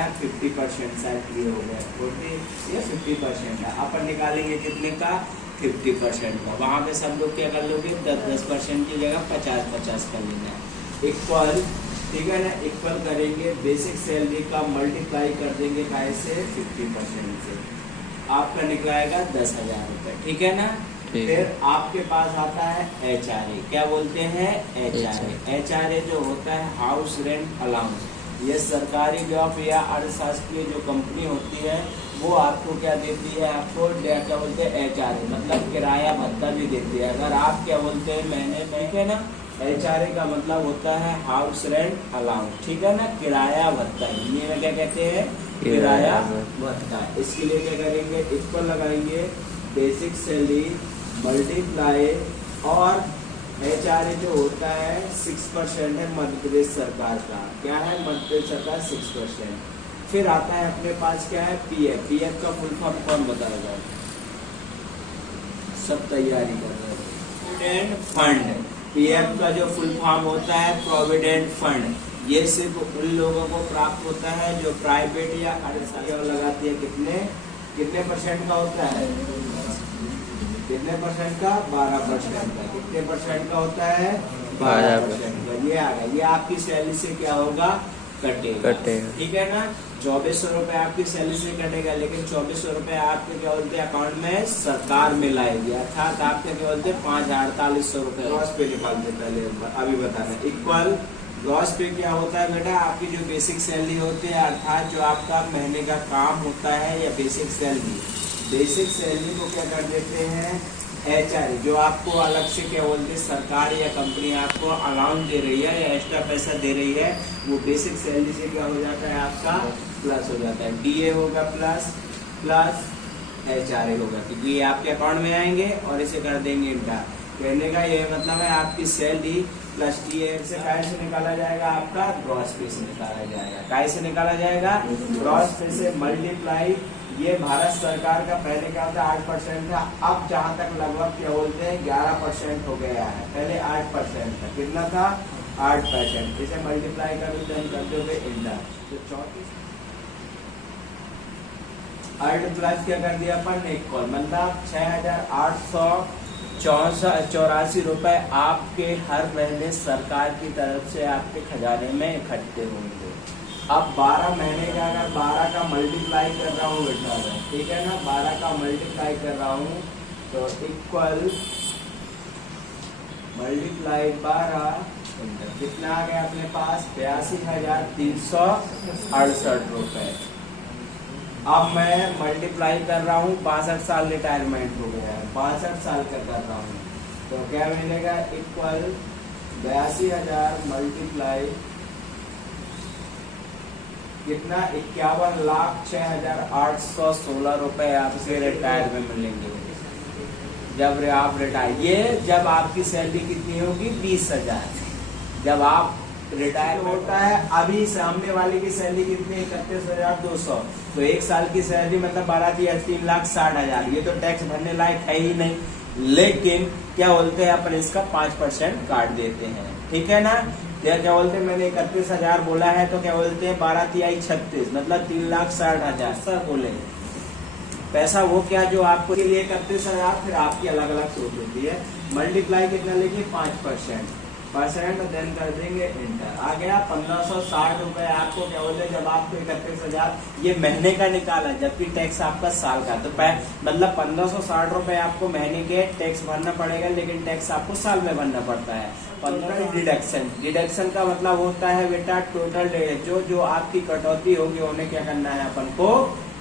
क्या है 50% सैलरी हो गया, 40 ये 50% है। अपन निकालेंगे कितने का 50% का। वहाँ पे सब लोग क्या कर लोगे 10% की जगह 50-50 कर लेना है। इक्वल, ठीक है ना, इक्वल करेंगे बेसिक सैलरी का मल्टीप्लाई कर देंगे काय से 50% से, आपका निकलाएगा 10,000 रुपये, ठीक है ना। फिर आपके पास आता है HRA, क्या बोलते हैं HRA जो होता है हाउस रेंट अलाउंस। ये सरकारी जॉब या अर्थशास्त्रीय जो कंपनी होती है वो आपको क्या देती है, आपको क्या बोलते हैं HRA, मतलब किराया भत्ता भी देती है। अगर आप क्या बोलते हैं महीने में, ठीक है ना, HRA का मतलब होता है हाउस रेंट अलाउंस, ठीक है ना, किराया भत्ता। हिंदी में क्या कहते हैं, किराया भत्ता। इसके लिए क्या करेंगे, इक्वल लगाएंगे बेसिक सैलरी मल्टीप्लाई, और HRA जो होता है 6% है मध्य प्रदेश सरकार का, क्या है मध्य प्रदेश सरकार 6%। फिर आता है अपने पास क्या है PF का फुल फॉर्म कौन बताएगा, सब तैयारी कर रहे हैं। प्रोविडेंट फंड, PF का जो फुल फॉर्म होता है प्रोविडेंट फंड, ये सिर्फ उन लोगों को प्राप्त होता है जो प्राइवेट या अर्थशास्त्र लगाती है। कितने परसेंट का होता है, कितने परसेंट का 12% का। कितने परसेंट का होता है 12% का। ये आ गया, ये आपकी सैलरी से क्या होगा कटेगा, ठीक है ना। 2400 रुपए आपकी सैलरी से कटेगा, लेकिन 2400 रुपए आपके क्या बोलते हैं अकाउंट में सरकार में लाएगी, अर्थात आपके क्या बोलते हैं 5,4800 रुपए ग्रॉस पे निकालते। पहले अभी बताना इक्वल ग्रॉस पे क्या होता है बेटा, आपकी जो बेसिक सैलरी होती है, अर्थात जो आपका महीने का काम होता है या बेसिक सैलरी को क्या कर देते हैं HRA, जो आपको अलग से क्या बोलते हैं सरकार या कंपनी आपको अलाउंस दे रही है या एक्स्ट्रा पैसा दे रही है, वो बेसिक सैलरी से क्या हो जाता है आपका प्लस हो जाता है। DA होगा प्लस HRA होगा, क्योंकि ये आपके अकाउंट में आएंगे और इसे कर देंगे इंटर। कहने का ये मतलब है आपकी सैलरी प्लस DA से काय से निकाला जाएगा, आपका ग्रॉस पे से निकाला जाएगा। काय से निकाला जाएगा, ग्रॉस पे से मल्टीप्लाई। ये भारत सरकार का पहले क्या होता है 8% था, अब जहां तक लगभग क्या बोलते हैं 11% हो गया है। पहले 8% था, कितना था 8%। इसे मल्टीप्लाई कर दोगे इंटर, तो 34 प्लस क्या कर दिया अपन इक्वल, मतलब 6,884 रुपए आपके हर महीने सरकार की तरफ से आपके खजाने में इकट्ठे होंगे। अब 12 महीने का, अगर 12 का मल्टीप्लाई कर रहा हूँ बेटा, ठीक है ना, 12 का मल्टीप्लाई कर रहा हूँ तो इक्वल मल्टीप्लाई 12 कितना आ गया अपने पास 82,368 रुपए। अब मैं मल्टीप्लाई कर रहा हूँ 62 साल रिटायरमेंट हो गया है, 62 साल का कर रहा हूँ, तो क्या मिलेगा इक्वल 82,000 मल्टीप्लाई कितना 51,06,816 रुपए आपसे रिटायर में मिलेंगे जब आप रिटायर। ये जब आपकी सैलरी कितनी होगी 20,000, जब आप रिटायर होता है। अभी सामने वाले की सैलरी कितनी 31,200, तो एक साल की सैलरी मतलब 3,60,000। ये तो टैक्स भरने लायक है ही नहीं, लेकिन क्या बोलते हैं अपन इसका 5% काट देते हैं, ठीक है ना। क्या बोलते हैं, मैंने 31,000 बोला है तो क्या बोलते हैं 12 तिहाई 36, मतलब 3,60,000 सर बोले पैसा वो क्या जो आपको के लिए 31,000, फिर आपकी अलग अलग सोच होती है। मल्टीप्लाई कितना लेंगे 5%, देन कर देंगे इंटर। आ गया 1,560 रुपए आपको क्या बोलते हैं, जब आपको 31,000 ये महीने का निकाला, जबकि टैक्स आपका साल का, तो मतलब 1,560 रुपए आपको महीने के टैक्स भरना पड़ेगा, लेकिन टैक्स आपको साल में भरना पड़ता है। 15 डिडक्शन का मतलब होता है बेटा टोटल जो आपकी कटौती होगी उन्हें क्या करना है अपन को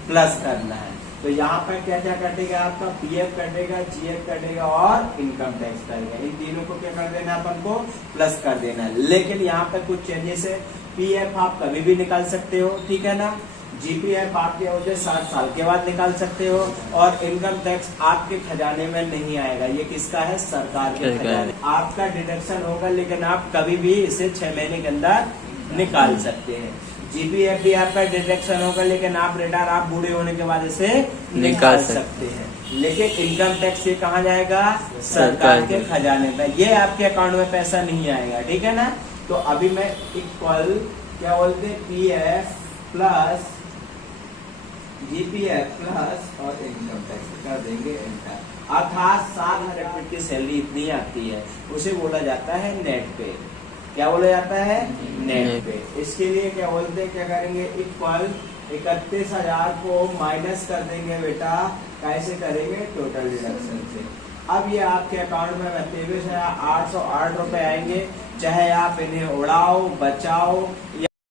प्लस करना है। तो यहाँ पर क्या क्या कटेगा आपका PF कटेगा, GF कटेगा और इनकम टैक्स कटेगा। इन तीनों को क्या कर देना है अपन को प्लस कर देना है। लेकिन यहाँ पर कुछ चेंजेस है, PF आप कभी भी निकाल सकते हो, ठीक है ना। GPF आपके हो जाए 60 साल के बाद निकाल सकते हो, और इनकम टैक्स आपके खजाने में नहीं आएगा, ये किसका है सरकार के खजाने। आपका डिडक्शन होगा, लेकिन आप कभी भी इसे 6 महीने के अंदर निकाल सकते हैं। GPF भी आपका डिडक्शन होगा, लेकिन आप रिटायर आप बूढ़े होने के बाद इसे निकाल सकते हैं। लेकिन इनकम टैक्स ये कहाँ जाएगा सरकार के खजाने में, ये आपके अकाउंट में पैसा नहीं आएगा, ठीक है ना। तो अभी मैं इक्वल क्या बोलते हैं PF प्लस जीपीएफ प्लस और इनकम टैक्स कर देंगे एंटर। अर्थात 700 की सैलरी इतनी आती है, उसे बोला जाता है नेट पे। क्या बोला जाता है? नेट पे। इसके लिए क्या बोलते हैं, क्या करेंगे, इक्वल 31,000 को माइनस कर देंगे बेटा, कैसे करेंगे, टोटल डिडक्शन से। अब ये आपके अकाउंट में 23,808 रुपए आएंगे, चाहे आप इन्हें उड़ाओ, बचाओ या